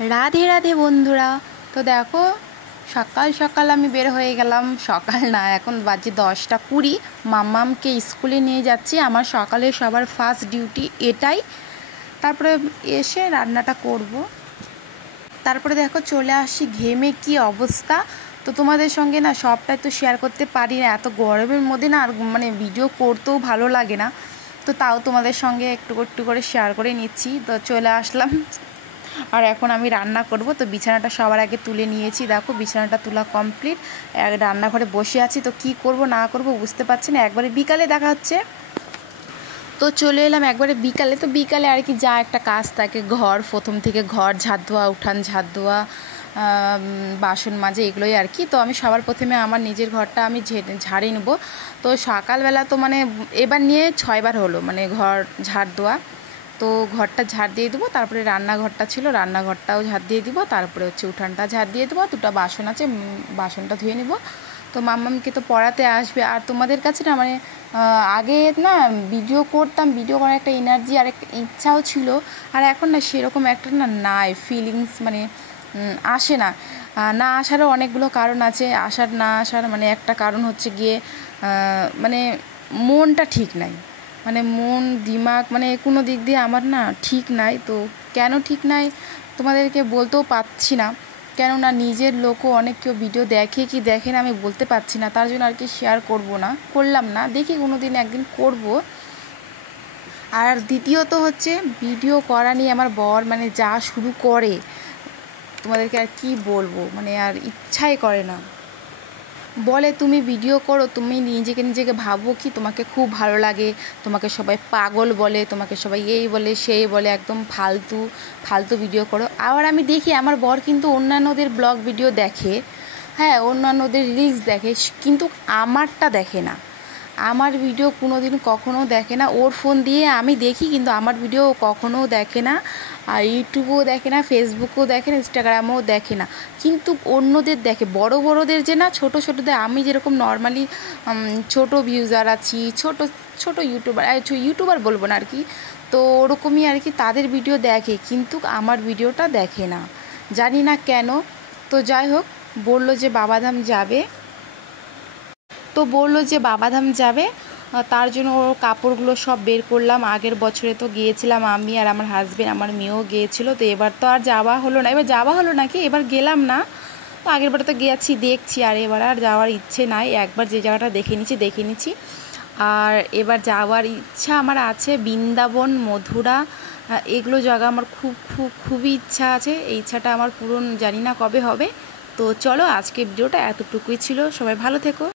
রাধে রাধে বন্ধুরা। তো দেখো, সকাল সকাল আমি বের হয়ে গেলাম। সকাল না, এখন বাজে 10টা 20। মাম্মামকে স্কুলে নিয়ে যাচ্ছি। আমার সকালে সবার ফার্স্ট ডিউটি এটাই। তারপরে এসে রান্নাটা করব। তারপরে দেখো চলে আসি, ঘেমে কি অবস্থা। তো তোমাদের সঙ্গে না সবটাই তো শেয়ার করতে পারি না, এত গরমের মধ্যে না, আর মানে ভিডিও করতেও ভালো লাগে না। তো তাও তোমাদের সঙ্গে একটু একটু করে শেয়ার করে নিচ্ছি। তো চলে আসলাম, আর এখন আমি রান্না করব। তো বিছানাটা সবার আগে তুলে নিয়েছি। দেখো বিছানাটা তোলা কমপ্লিট। রান্নাঘরে বসে আছি, তো কি করব না করব বুঝতে পারছি না। একবারে বিকালে দেখা হচ্ছে। তো চলে এলাম একবারে বিকালে। তো বিকালে আর কি যা একটা কাজ থাকে, প্রথম থেকে ঘর ঝাড় দেওয়া, উঠান ঝাড় দেওয়া, বাসন মাজা, এগুলোই আর কি। তো আমি সবার প্রথমে আমার নিজের ঘরটা আমি ঝাড়িয়ে নেবো। তো সকালবেলা তো মানে এবার নিয়ে 6বার হলো মানে ঘর ঝাড় দেওয়া। তো ঘরটা ঝাড় দিয়ে দেবো, তারপরে রান্নাঘরটা ছিল, রান্নাঘরটাও ঝাড় দিয়ে দিব, তারপরে হচ্ছে উঠানটা ঝাড় দিয়ে দেবো। দুটো বাসন আছে, বাসনটা ধুয়ে নেব। তো মাম্মামকে তো পড়াতে আসবে। আর তোমাদের কাছে না মানে আগে না ভিডিও করতাম, ভিডিও করার একটা এনার্জি আর একটা ইচ্ছাও ছিল। আর এখন না সেরকম একটা নাই ফিলিংস, মানে আসে না। না আসারও অনেকগুলো কারণ আছে। না আসার মানে একটা কারণ হচ্ছে গিয়ে মানে মনটা ঠিক নাই। মানে মন দিমাগ মানে কোনো দিক দিয়ে আমার না ঠিক নাই। তো কেন ঠিক নাই তোমাদেরকে বলতেও পারছি না, কেননা নিজের লোকও অনেক কেউ ভিডিও দেখে কি দেখে না আমি বলতে পারছি না। তার জন্য আর কি শেয়ার করলাম না, দেখি কোনো দিন একদিন করব। আর দ্বিতীয়ত হচ্ছে ভিডিও করা নিয়ে আমার বর মানে যা শুরু করে, তোমাদেরকে আর কি বলবো, মানে আর ইচ্ছাই করে না। বলে তুমি ভিডিও করো, তুমি নিজেকে ভাবো কি তোমাকে খুব ভালো লাগে, তোমাকে সবাই পাগল বলে, তোমাকে সবাই এই বলে সেই বলে, একদম ফালতু ফালতু ভিডিও করো। আবার আমি দেখি আমার বর কিন্তু অন্যান্যদের ব্লগ ভিডিও দেখে, হ্যাঁ অন্যান্যদের রিলস দেখে, কিন্তু আমারটা দেখে না। আমার ভিডিও কোনো দিন কখনও দেখে না। ওর ফোন দিয়ে আমি দেখি, কিন্তু আমার ভিডিও কখনও দেখে না। আর ইউটিউবেও দেখে না, ফেসবুকেও দেখে না, ইনস্টাগ্রামেও দেখে না। কিন্তু অন্যদের দেখে, বড় বড়দের যে না, ছোটো ছোটোদের আমি যেরকম নর্মালি ছোটো ভিউজার আছি, ছোট ছোটো ইউটিউবার বলবো না আর কি। তো ওরকমই আর কি তাদের ভিডিও দেখে, কিন্তু আমার ভিডিওটা দেখে না, জানি না কেন। তো যাই হোক, বললো যে বাবাধাম যাবে। তো বললো যে বাবাধাম যাবে, তার জন্য ওর কাপড়গুলো সব বের করলাম। আগের বছরে তো গিয়েছিলাম আমি আর আমার হাজবেন্ড, আমার মেয়েও গিয়েছিল। তো এবার তো আর যাওয়া হলো না, এবার যাওয়া হলো নাকি, এবার গেলাম না। তো আগের বারে তো গিয়েছি, দেখছি, আর এবার আর যাওয়ার ইচ্ছে নাই। একবার যে জায়গাটা দেখে নিচ্ছি। আর এবার যাওয়ার ইচ্ছা আমার আছে বৃন্দাবন, মথুরা, এগুলো জায়গা আমার খুবই ইচ্ছা আছে। এই ইচ্ছাটা আমার পূরণ জানি না কবে হবে। তো চলো, আজকে ভিডিওটা এতটুকুই ছিল। সবাই ভালো থেকো।